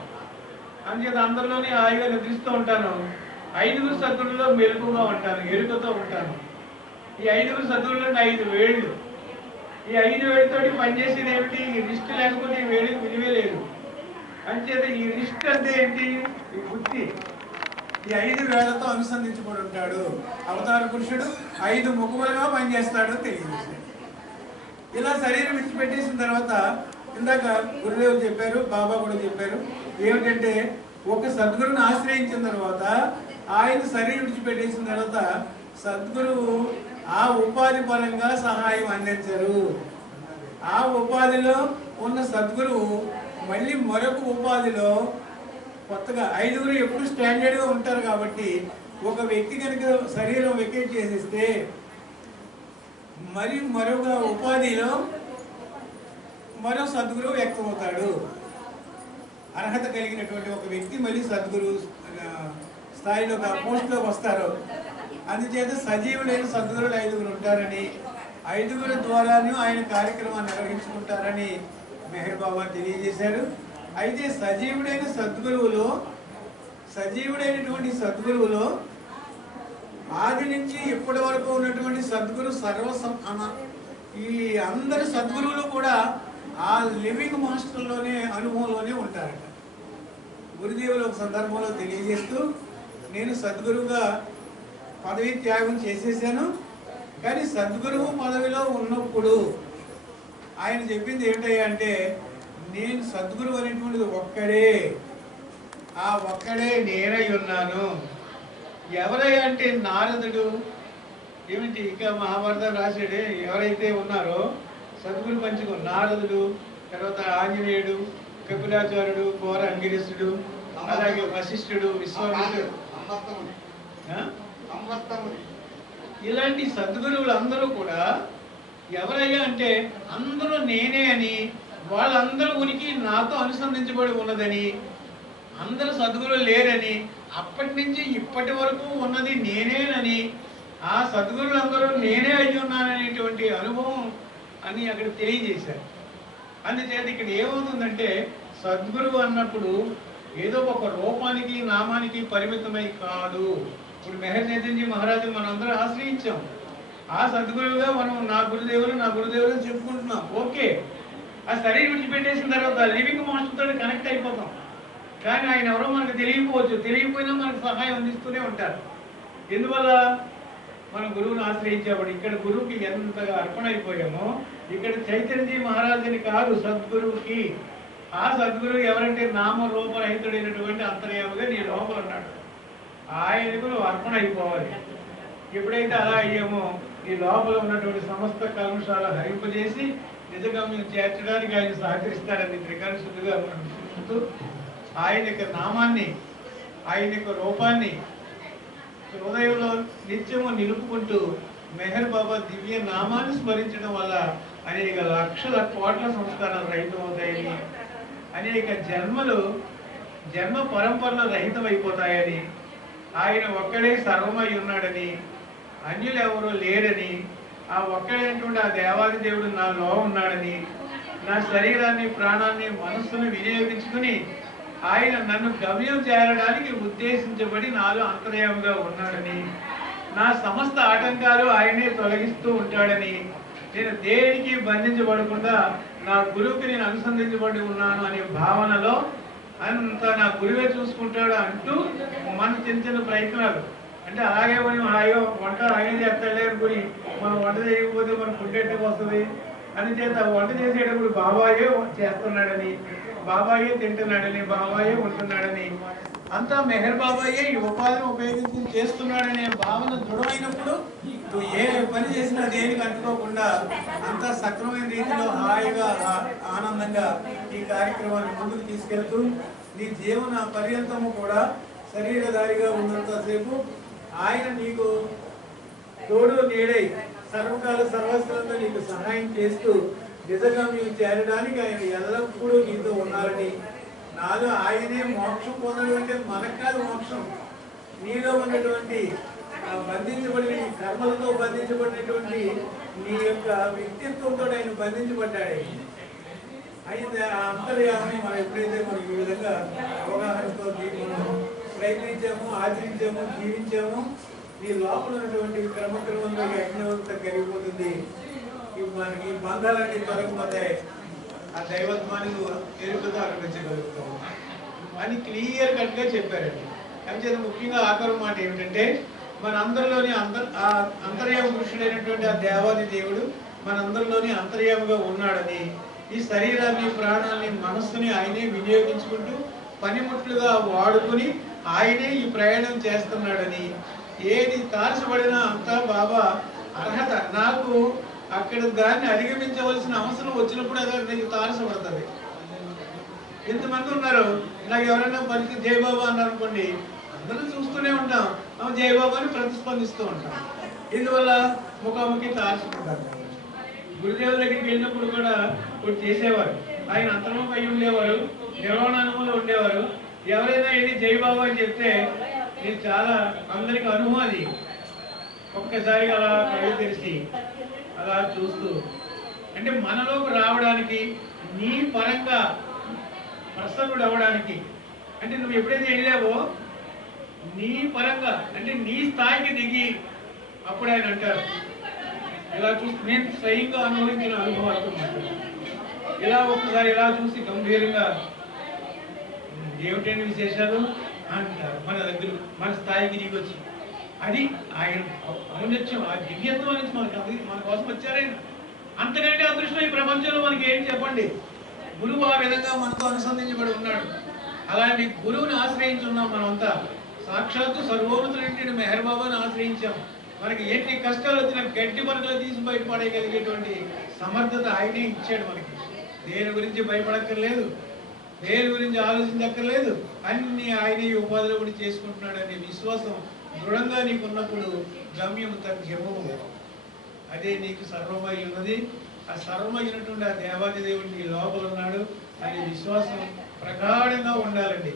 అందుచేత అందరిలోనే హాయిగా నిద్రిస్తూ ఉంటాను. 5 సద్గురుల్లో మెలకుగా ఉంటాను, ఎరుకతో ఉంటాను. ఈ 5 సద్గురులు 5 వేళ్ళు. ఈ 5 వేళ్ళతోటి పనిచేసేది ఏమిటి? ఈ రిస్ట్ లేకపోతే ఈ వేడికి విలువే లేదు. అంచేత ఈ రిస్ట్ అంటే ఏంటి? ఈ బుద్ధి. ఈ 5 వేళ్లతో అనుసంధించబడి ఉంటాడు. అవతార పురుషుడు 5 ముఖములుగా పనిచేస్తాడు తెలియజేశాడు. ఇలా శరీరం విడిచిపెట్టేసిన తర్వాత ఇందాక గురుదేవులు చెప్పారు, బాబా కూడా చెప్పారు ఏమిటంటే, ఒక సద్గురుని ఆశ్రయించిన తర్వాత ఆయన శరీరం విడిచిపెట్టేసిన తర్వాత సద్గురువు ఆ ఉపాధి పరంగా సహాయం అందించరు. ఆ ఉపాధిలో ఉన్న సద్గురువు మళ్ళీ మరొక ఉపాధిలో కొత్తగా 5 ఎప్పుడు స్టాండర్డ్గా ఉంటారు కాబట్టి ఒక వ్యక్తి కనుక శరీరం వెకేట్ చేసేస్తే మరి మరొక ఉపాధిలో మరో సద్గురువు వ్యక్తమవుతాడు. అర్హత కలిగినటువంటి ఒక వ్యక్తి మళ్ళీ సద్గురు స్థాయిలో పోస్టులోకి వస్తారు. అందుచేత సజీవులైన సద్గురులు 5 ఉంటారని, 5 ద్వారానే ఆయన కార్యక్రమాన్ని నిర్వహించుకుంటారని మెహర్ బాబా తెలియజేశారు. అయితే సజీవుడైనటువంటి సద్గురువులో ఆది నుంచి ఇప్పటి వరకు ఉన్నటువంటి సద్గురు ఈ అందరి సద్గురువులు కూడా ఆ లివింగ్ మాస్టర్లోనే అనుభవంలోనే ఉంటారట. గురుదేవులు ఒక సందర్భంలో తెలియజేస్తూ, నేను సద్గురువుగా పదవి త్యాగం చేసేసాను, కానీ సద్గురువు పదవిలో ఉన్నప్పుడు ఆయన చెప్పింది ఏమిటయ్యా అంటే, నేను సద్గురువు అనేటువంటిది ఒక్కడే, ఆ ఒక్కడే నేనై ఉన్నాను. ఎవరయ్యా అంటే నారదుడు. ఏమిటి ఇక మహాభారతం రాశాడే ఎవరైతే ఉన్నారో సద్గురు పంచకం, నారదుడు, తర్వాత ఆంజనేయుడు, కపిలాచార్యుడు, ఘోర అంగిరసుడు, అలాగే వశిష్ఠుడు, విశ్వామిత్రుడు, ఇలాంటి సద్గురువులు అందరూ కూడా ఎవరయ్యా అంటే అందరూ నేనే అని, వాళ్ళందరూ ఉనికి నాతో అనుసంధించబడి ఉన్నదని, అందరూ సద్గురువులు లేరని, అప్పటి నుంచి ఇప్పటి వరకు ఉన్నది నేనేనని, ఆ సద్గురువులందరూ నేనే అయి ఉన్నాననేటువంటి అనుభవం అని అక్కడ తెలియజేశారు. అందుచేత ఇక్కడ ఏమవుతుందంటే, సద్గురువు అన్నప్పుడు ఏదో ఒక రూపానికి నామానికి పరిమితమై కాదు. ఇప్పుడు మెహర్ చైతన్య మహారాజు మనం అందరూ ఆశ్రయించాం. ఆ సద్గురువుగా మనం నా గురుదేవులు అని చెప్పుకుంటున్నాం. ఓకే, ఆ శరీరం విడిచిపెట్టేసిన తర్వాత లివింగ్ మాస్టర్తో కనెక్ట్ అయిపోతాం. కానీ ఆయన ఎవరో మనకు తెలియకపోవచ్చు, తెలియకపోయినా మనకు సహాయం అందిస్తూనే ఉంటారు. ఎందువల్ల? మనం గురువుని ఆశ్రయించేవాడు. ఇక్కడ గురువుకి ఎంతగా అర్పణ అయిపోయామో, ఇక్కడ చైతన్య మహారాజుని కాదు సద్గురువుకి. ఆ సద్గురువు ఎవరంటే నామరూపరహితుడైనటువంటి అంతర్యాముగా నీ లోపల ఉన్నాడు. ఆయనకు నువ్వు అర్పణ అయిపోవాలి. ఎప్పుడైతే అలా అయ్యామో ఈ లోపల ఉన్నటువంటి సమస్త కల్మషాలు హరింపజేసి నిజగమ్యం చేర్చడానికి ఆయన సహకరిస్తారని త్రికాల శుద్ధిగా మనం చూస్తూ, ఆయన యొక్క నామాన్ని, ఆయన యొక్క రూపాన్ని హృదయంలో నిత్యము నిలుపుకుంటూ మెహర్ బాబా దివ్య నామాన్ని స్మరించడం వల్ల అనేక లక్షల కోట్ల సంస్కారాలు రహితమవుతాయని, అనేక జన్మ పరంపరలో రహితమైపోతాయని, ఆయన ఒక్కడే సర్వమై ఉన్నాడని, అన్యులు ఎవరూ లేరని, ఆ ఒక్కడైనటువంటి ఆ దేవాది దేవుడు నాలో ఉన్నాడని, నా శరీరాన్ని, ప్రాణాన్ని, మనస్సును వినియోగించుకుని ఆయన నన్ను గమ్యం చేరడానికి ఉద్దేశించబడి నాలో అంతర్యాముగా ఉన్నాడని, నా సమస్త ఆటంకాలు ఆయనే తొలగిస్తూ ఉంటాడని, నేను దేనికి బంధించబడకుండా నా గురువుకి నేను అనుసంధించబడి ఉన్నాను అనే భావనలో అంతా నా గురువే చూసుకుంటాడు అంటూ మన చిన్న ప్రయత్నాలు. అంటే అలాగే మనం హాయిగా వంట ఆయన చేస్తాడే అనుకుని మనం వంట చేయకపోతే మన ఫుడ్ ఎట్టుకు వస్తుంది అని చేత వంట చేసేటప్పుడు బాబాయే చేస్తున్నాడని, బాబాయే తింటున్నాడని, బాబాయే ఉంటున్నాడని, అంతా మెహర్ బాబాయే ఈ ఉపాధిని ఉపయోగించి చేస్తున్నాడనే భావన దృఢమైనప్పుడు నువ్వు ఏ పని చేసినా దేనికి అంటుకోకుండా అంతా సక్రమైన రీతిలో హాయిగా ఆనందంగా ఈ కార్యక్రమాన్ని ముందుకు తీసుకెళ్తూ నీ జీవన పర్యంతము కూడా శరీరధారిగా ఉన్నంతసేపు ఆయన నీకు తోడు నీడై సర్వకాల సర్వస్వంతో నీకు సహాయం చేస్తూ నిజంగా మీరు చేరడానికి ఆయన ఎల్లప్పుడూ నీతో ఉన్నారని, నాలో ఆయనే మోక్షం పొందడం అంటే మనకు కాదు మోక్షం, నీలో ఉన్నటువంటి బంధించబడిన కర్మలతో బంధించబడినటువంటి నీ యొక్క వ్యక్తిత్వంతో ఆయన బంధించబడ్డాడు. అయితే ఆ అంతర్యాన్ని మనం ఎప్పుడైతే మనం ఈ విధంగా అవగాహనతో మనం ప్రయత్నించామో, ఆచరించామో, జీవించామో, నీ లోపల ఉన్నటువంటి క్రమక్రమంగా యజ్ఞవంతం కలిగిపోతుంది. మనకి ఈ బంధాలన్నీ తొలగిపోతాయి. ఆ దైవత్వాన్ని ఎరుపుతో ఆక్రమించగలుగుతాము అని క్లియర్ కట్గా చెప్పారండి. అంతే ముఖ్యంగా ఆఖరి మాట ఏమిటంటే, మన అందరిలోని అంతర్యామ పురుషుడైనటువంటి ఆ దేవాది దేవుడు మనందరిలోని అంతర్యామగా ఉన్నాడని, ఈ శరీరాన్ని, ప్రాణాన్ని, మనస్సుని ఆయనే వినియోగించుకుంటూ పనిముట్లుగా వాడుకుని ఆయనే ఈ ప్రయాణం చేస్తున్నాడని, ఏది తారసపడినా అంతా బాబా అర్హత, నాకు అక్కడ దాన్ని అధిగమించవలసిన అవసరం వచ్చినప్పుడు అదే నీకు తారసపడుతుంది. ఎంతమంది ఉన్నారు, నాకు ఎవరైనా పరిస్థితి జయబాబా అన్నారు అనుకోండి, అందరూ చూస్తూనే ఉంటాం, జయబాబాని ప్రతిస్పందిస్తూ ఉంటాం. ఇందువల్ల ముఖాముఖి తారసపడ్డారు. గురుదేవుల దగ్గరికి వెళ్ళినప్పుడు కూడా ఒకటి చేసేవారు, ఆయన అంతర్ముఖ అయి ఉండేవారు, నిర్వాణానుభవంలో ఉండేవారు. ఎవరైనా వెళ్ళి జయబాబా అని చెప్తే నేను చాలా అందరికి అనుభవాది ఒక్కసారిగా అలా కళ్ళు తెరిచి అలా చూస్తూ, అంటే మనలోకి రావడానికి, నీ పరంగా ప్రసన్నుడు అవ్వడానికి, అంటే నువ్వు ఎప్పుడైతే వెళ్ళావో నీ పరంగా అంటే నీ స్థాయికి దిగి అప్పుడు ఆయన అంటారు. ఇలా చూసి నేను స్వయంగా అనుభవించిన అనుభవాలతో మాట్లాడు. ఇలా ఒక్కసారి ఇలా చూసి గంభీరంగా ఏమిటండి విశేషాలు అంటారు. మన దగ్గర మన స్థాయికి దిగి వచ్చి, అది ఆయన ఔన్నత్యం, ఆ దివ్యత్వం నుంచి మన కోసం వచ్చారైనా. అంతకంటే అదృష్టం ఈ ప్రపంచంలో మనకి ఏం చెప్పండి. గురువు ఆ విధంగా మనతో అనుసంధించబడి ఉన్నాడు. అలాంటి గురువుని ఆశ్రయించున్నాం మనమంతా. సాక్షాత్తు సర్వోన్నతుడైన మెహర్ బాబాని ఆశ్రయించాం. మనకి ఎన్ని కష్టాలు వచ్చినా గట్టి మరకలు తీసి బయటపడేయగలిగేటువంటి సమర్థత ఆయనే ఇచ్చాడు మనకి. దేని గురించి భయపడక్కర్లేదు, దేని గురించి ఆలోచించక్కర్లేదు, అన్ని ఆయనే ఉపాధిలో కూడా చేసుకుంటున్నాడు అనే విశ్వాసం దృఢంగా నీకు ఉన్నప్పుడు గమ్యం తథ్యము. అదే నీకు సర్వమై ఉన్నది. ఆ సర్వమైనటువంటి ఆ దేవాది దేవుడు నీ లోపల ఉన్నాడు అనే విశ్వాసం ప్రగాఢంగా ఉండాలండి.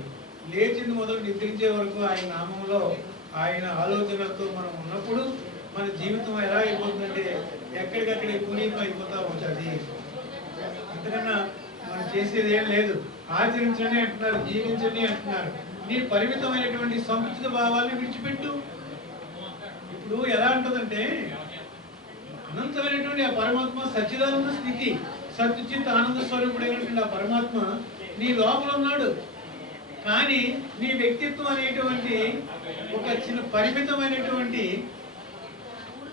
లేచింది మొదలు నిద్రించే వరకు ఆయన నామంలో, ఆయన ఆలోచనలతో మనం ఉన్నప్పుడు మన జీవితం ఎలా అయిపోతుందంటే ఎక్కడికక్కడే పునీతం అయిపోతూ ఉంటుంది. అంతకన్నా మనం చేసేది ఏం లేదు. ఆచరించండి అంటున్నారు, జీవించండి అంటున్నారు. నీ పరిమితమైనటువంటి సంకుచిత భావాలను విడిచిపెట్టు. ఇప్పుడు ఎలా ఉంటుందంటే, అనంతమైనటువంటి ఆ పరమాత్మ సచ్చిదానంద స్థితి, సత్యుచిత్ ఆనంద స్వరూపుడైనటువంటి ఆ పరమాత్మ నీ లోపల ఉన్నాడు. కానీ నీ వ్యక్తిత్వం అనేటువంటి ఒక చిన్న పరిమితమైనటువంటి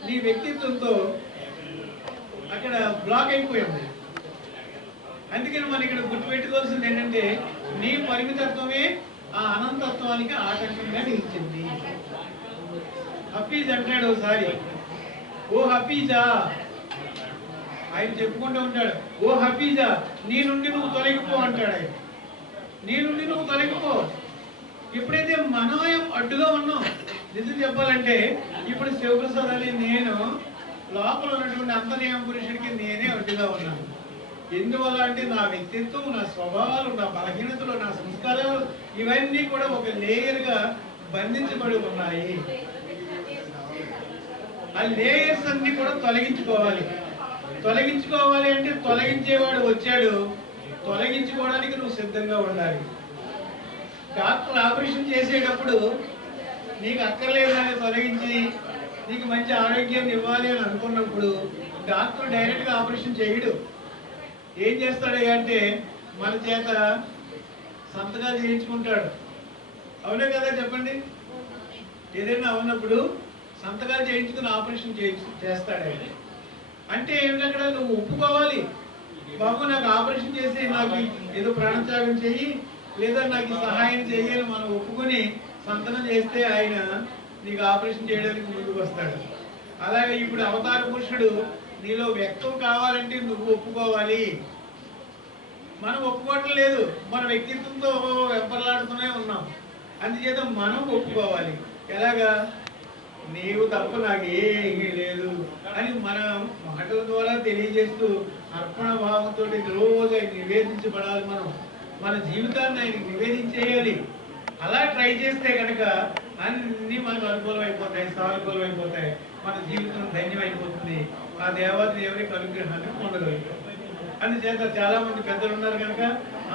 నీ వ్యక్తిత్వంతో అక్కడ బ్లాక్ అయిపోయింది. అందుకని మనం ఇక్కడ గుర్తుపెట్టుకోవాల్సింది ఏంటంటే, నీ పరిమితత్వమే ఆ అనంతత్వానికి ఆటంకంగా నిలిచింది. హఫీజ్ అంటాడు ఒకసారి, ఓ హఫీజా, ఆయన చెప్పుకుంటూ ఉంటాడు, ఓ హఫీజా నీ నుండి నువ్వు తొలగిపో అంటాడు ఆయన. నీ నుండి నువ్వు తొలగిపో. ఎప్పుడైతే మనం అడ్డుగా ఉన్నాం, నిజం చెప్పాలంటే ఇప్పుడు శివప్రసాద్ అనే నేను లోపల ఉన్నటువంటి అంతర్యామ పురుషుడికి నేనే అడ్డుగా ఉన్నాను. ఎందువల్ల అంటే నా వ్యక్తిత్వం, నా స్వభావాలు, నా బలహీనతలు, నా సంస్కారాలు ఇవన్నీ కూడా ఒక లేయర్గా బంధించబడి ఉన్నాయి. ఆ లేయర్స్ అన్ని కూడా తొలగించుకోవాలి. తొలగించుకోవాలి అంటే తొలగించేవాడు వచ్చాడు, తొలగించుకోవడానికి నువ్వు సిద్ధంగా ఉండాలి. డాక్టర్ ఆపరేషన్ చేసేటప్పుడు నీకు అక్కర్లేదని తొలగించి నీకు మంచి ఆరోగ్యం ఇవ్వాలి అని అనుకున్నప్పుడు డాక్టర్ డైరెక్ట్గా ఆపరేషన్ చేయడు. ఏం చేస్తాడు అంటే మన చేత సంతకాలు చేయించుకుంటాడు. అవునే కదా చెప్పండి. ఏదైనా అవునప్పుడు సంతకాలు చేయించుకుని ఆపరేషన్ చేస్తాడు ఆయన. అంటే ఏమిటి, అక్కడ నువ్వు ఒప్పుకోవాలి, బాబు నాకు ఆపరేషన్ చేసి నాకు ఏదో ప్రాణత్యాగం చెయ్యి, లేదా నాకు సహాయం చెయ్యాలి మనం ఒప్పుకొని సంతకం చేస్తే ఆయన నీకు ఆపరేషన్ చేయడానికి ముందుకు వస్తాడు. అలాగే ఇప్పుడు అవతార పురుషుడు నీలో వ్యక్తం కావాలంటే నువ్వు ఒప్పుకోవాలి. మనం ఒప్పుకోవటం లేదు, మన వ్యక్తిత్వంతో వెంపర్లాడుతూనే ఉన్నాం. అందుచేత మనం ఒప్పుకోవాలి. ఎలాగా, నీవు తప్ప నాకు ఏమీ లేదు అని మనం మాటల ద్వారా తెలియజేస్తూ అర్పణ భావంతో రోజు ఆయన నివేదించబడాలి. మనం మన జీవితాన్ని ఆయనకి నివేదించేయాలి. అలా ట్రై చేస్తే కనుక అన్నీ మనకు అనుకూలం అయిపోతాయి, సానుకూలం అయిపోతాయి, మన జీవితం ధన్యమైపోతుంది. ఆ దేవతని ఎవరికి అనుగ్రహాన్ని పొందగలుగుతాం. అందుచేత చాలా మంది పెద్దలు ఉన్నారు కనుక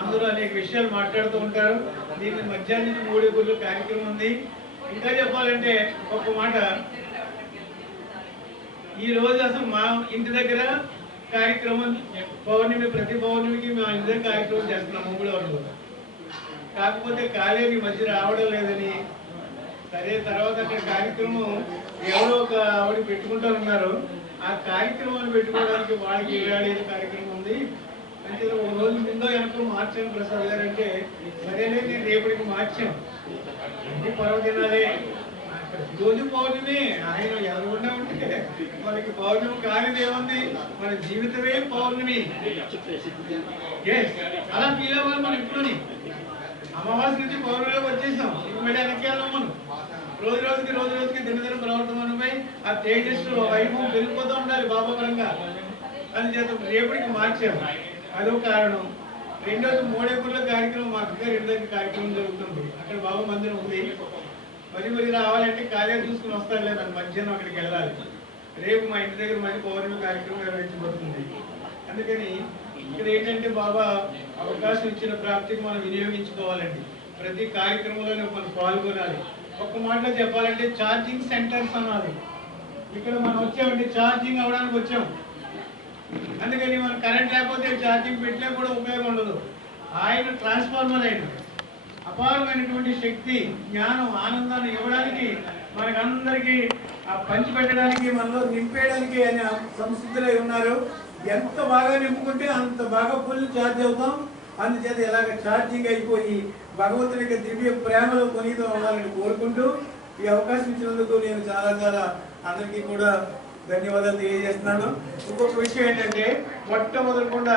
అందరూ అనేక విషయాలు మాట్లాడుతూ ఉంటారు. దీన్ని మధ్యాహ్నం నుంచి 3 గుళ్ళు కార్యక్రమం ఉంది. ఇంకా చెప్పాలంటే ఒక మాట, ఈ రోజు అసలు మా ఇంటి దగ్గర కార్యక్రమం పౌర్ణమి, ప్రతి పౌర్ణమికి మా ఇంటి దగ్గర కార్యక్రమం చేస్తున్నాం మంగళవారం. కాకపోతే కాలేజీ మధ్య రావడం లేదని సరే తర్వాత అక్కడ కార్యక్రమం ఎవరో ఒక ఆవిడ పెట్టుకుంటారన్నారు. ఆ కార్యక్రమాన్ని పెట్టుకోవడానికి వాళ్ళకి ఏడాది కార్యక్రమం ఉంది అంటే ఒక రోజు ముందో వెనక మార్చాను ప్రసాద్ గారు అంటే సరేనే నేను రేపటికి మార్చాం. అన్ని పర్వదినాలే, ప్రతిరోజు పౌర్ణమి. ఆయన ఎవరున్నా ఉంటే మనకి పౌర్ణమి కానిది ఏముంది, మన జీవితమే పౌర్ణమి. అలా ఫీల్ అవ్వాలి మనం. ఇప్పుడుని అమావాస్య నుంచి పౌర్ణమిలోకి వచ్చేసాం. ఇప్పుడు మళ్ళీ వెనక్కి వెళ్ళాం మనం. రోజు రోజుకి దినదిన ప్రవర్తనపై ఆ తేజస్సు వైభవం పెరిగిపోతూ ఉండాలి బాబా పరంగా. అందుచేత రేపటికి మార్చాము. అదో కారణం. రెండోది మూడేపుల్లో కార్యక్రమం మా అక్క రెండు దగ్గర కార్యక్రమం జరుగుతుంది. అక్కడ బాబా మందిరం ఉంది. మరి రావాలంటే కాలేజీ చూసుకుని వస్తారులే, నన్ను మధ్యాహ్నం అక్కడికి వెళ్ళాలి. రేపు మా ఇంటి దగ్గర మళ్ళీ పౌర్ణమి కార్యక్రమం నిర్వహించబడుతుంది. అందుకని ఇక్కడ ఏంటంటే బాబా అవకాశం ఇచ్చిన ప్రాప్తికి మనం వినియోగించుకోవాలండి. ప్రతి కార్యక్రమంలోనే మనం పాల్గొనాలి. ఒక్క మాటలో చెప్పాలంటే ఛార్జింగ్ సెంటర్స్ అనాలి. ఇక్కడ మనం వచ్చామంటే ఛార్జింగ్ అవ్వడానికి వచ్చాం. అందుకని మనం కరెంట్ లేకపోతే ఛార్జింగ్ పెట్టలే కూడా ఉపయోగం ఉండదు. ఆయన ట్రాన్స్ఫార్మర్ అయిన అపారమైనటువంటి శక్తి, జ్ఞానం, ఆనందాన్ని ఇవ్వడానికి మనకందరికీ పంచిపెట్టడానికి, మనలో నింపేయడానికి ఆయన సంసిద్ధులై ఉన్నారు. ఎంత బాగా నింపుకుంటే అంత బాగా ఫుల్ ఛార్జ్ అవుతాం. అందుచేత ఇలాగ ఛార్జింగ్ అయిపోయి భగవంతునికి దివ్య ప్రేమలో కొనితో అవ్వాలని కోరుకుంటూ ఈ అవకాశం ఇచ్చినందుకు నేను చాలా అందరికీ కూడా ధన్యవాదాలు తెలియజేస్తున్నాను. ఇంకొక విషయం ఏంటంటే మొట్టమొదటికుండా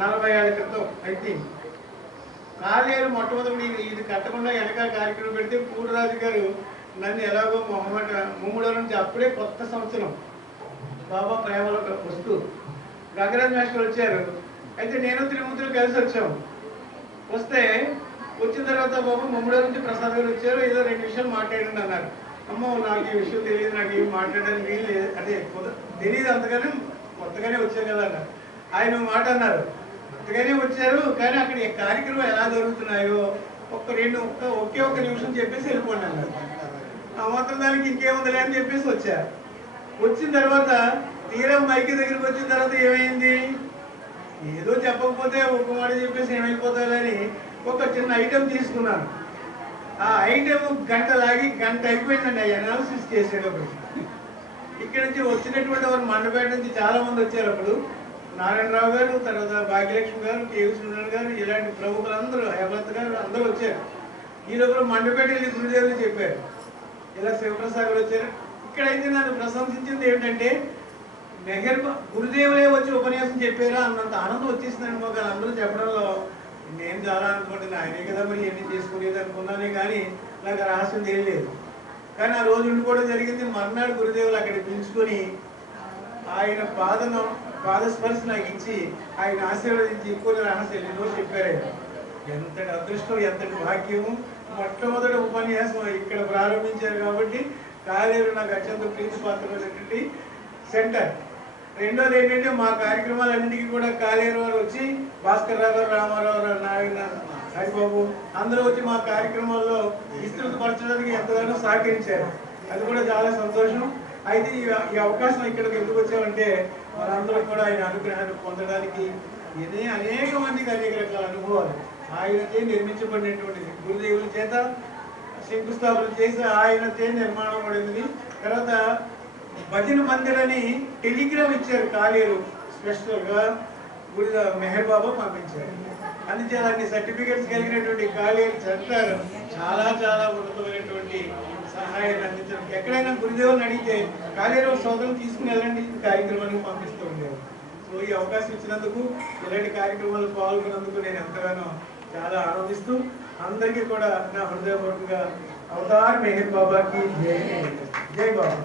40 ఏళ్ల క్రితం అయితే కాలేరు మొట్టమొదటి ఇది కట్టకుండా వెనక కార్యక్రమం పెడితే పూర్వరాజు గారు నన్ను ఎలాగో ముమ్మడో నుంచి అప్పుడే కొత్త సంవత్సరం బాబా ప్రేమలో వస్తూ గంగరాజ్ మాస్టర్ వచ్చారు. అయితే నేను త్రిమూర్తులు కలిసి వచ్చాము. వస్తే వచ్చిన తర్వాత బాబు ముమ్మడో నుంచి ప్రసాద్ గారు వచ్చారు. ఏదో 2 విషయాలు మాట్లాడండి అన్నారు. అమ్మో నాకు ఈ విషయం తెలియదు, నాకు ఏమి మాట్లాడడానికి వీలు లేదు, అంటే తెలియదు అంతగానే కొత్తగానే వచ్చారు కదా అన్నారు. ఆయన మాట అన్నారు, కొత్తగానే వచ్చారు కానీ అక్కడ ఈ కార్యక్రమం ఎలా జరుగుతున్నాయో ఒకే ఒక్క నిమిషం చెప్పేసి వెళ్ళిపోండి అన్నారు. ఆ మాత్రం దానికి ఇంకేముందిలే అని చెప్పేసి వచ్చారు. వచ్చిన తర్వాత తీరం మైకి దగ్గరికి వచ్చిన తర్వాత ఏమైంది, ఏదో చెప్పకపోతే ఒక మాట చెప్పేసి ఏమైపోతారని ఒక చిన్న ఐటెం తీసుకున్నాను. ఆ ఐటెం గంట అయిపోయిందండి. అనాలిసిస్ చేసేటప్పుడు ఇక్కడ నుంచి వచ్చినటువంటి వారు మండపేట నుంచి చాలా మంది వచ్చారు. అప్పుడు నారాయణరావు గారు, తర్వాత భాగ్యలక్ష్మి గారు, కేవీ సుందరన్ గారు, ఇలాంటి ప్రముఖులందరూ, హేమలత గారు అందరూ వచ్చారు. ఈ లోపల మండపేట వెళ్ళి గురుదేవులు చెప్పారు, ఇలా శివప్రసాద్ గారు వచ్చారు. ఇక్కడైతే నన్ను ప్రశంసించింది ఏమిటంటే గురుదేవులే వచ్చి ఉపన్యాసం చెప్పారా అన్నంత ఆనందం వచ్చేసిందండి మాకు. అందరూ చెప్పడంలో నేను చాలా అనుకుంటున్నాను, ఆయనే కదా మరి ఎన్ని చేసుకునేది అనుకున్నానే కానీ నాకు రహస్యం తెలియలేదు. కానీ ఆ రోజు ఉండిపోవడం జరిగింది. మర్నాడు గురుదేవులు అక్కడికి పిలుచుకొని ఆయన పాదస్పర్శ నాకు ఇచ్చి ఆయన ఆశీర్వదించి కొన్ని రహస్యాలు ఎన్నో చెప్పారు. ఎంతటి అదృష్టం, ఎంతటి భాగ్యము. మొట్టమొదటి ఉపన్యాసం ఇక్కడ ప్రారంభించారు కాబట్టి కాలేరు నాకు అత్యంత ప్రీతిపాత్రమైనటువంటి సెంటర్. రెండోది ఏంటంటే మా కార్యక్రమాలన్నింటికి కూడా కాలేరు వారు వచ్చి భాస్కర్ రావు గారు, రామారావు గారు, నారాయణ, హరిబాబు అందరూ వచ్చి మా కార్యక్రమాల్లో విస్తృతపరచడానికి ఎంతగానో సహకరించారు. అది కూడా చాలా సంతోషం. అయితే ఈ అవకాశం ఇక్కడికి ఎందుకు వచ్చామంటే మనందరూ కూడా ఆయన అనుగ్రహాన్ని పొందడానికి అనేక మందికి అనేక రకాల అనుభవాలు ఆయనచే నిర్మించబడినటువంటి గురుదేవుల చేత శంకుస్థాపన చేసి ఆయనచే నిర్మాణం పడింది. తర్వాత భజన మందిర్ అని టెలిగ్రామ్ ఇచ్చారు కాలేరు స్పెషల్గా గురి మెహర్ బాబా పంపించారు. అందుచేత అన్ని సర్టిఫికెట్స్ కలిగినటువంటి కాలేరు సెంటర్ చాలా ఉన్నతమైనటువంటి సహాయాన్ని అందించడం. ఎక్కడైనా గురుదేవుని అడిగితే కాలేరు సోదరులు తీసుకుని వెళ్ళండి కార్యక్రమానికి పంపిస్తూ ఉండేవారు. సో ఈ అవకాశం ఇచ్చినందుకు, ఇలాంటి కార్యక్రమాలు పాల్గొన్నందుకు నేను ఎంతగానో చాలా ఆనందిస్తూ అందరికీ కూడా నా హృదయపూర్వకంగా అవతార్ మెహర్ బాబాకి జై బాబా.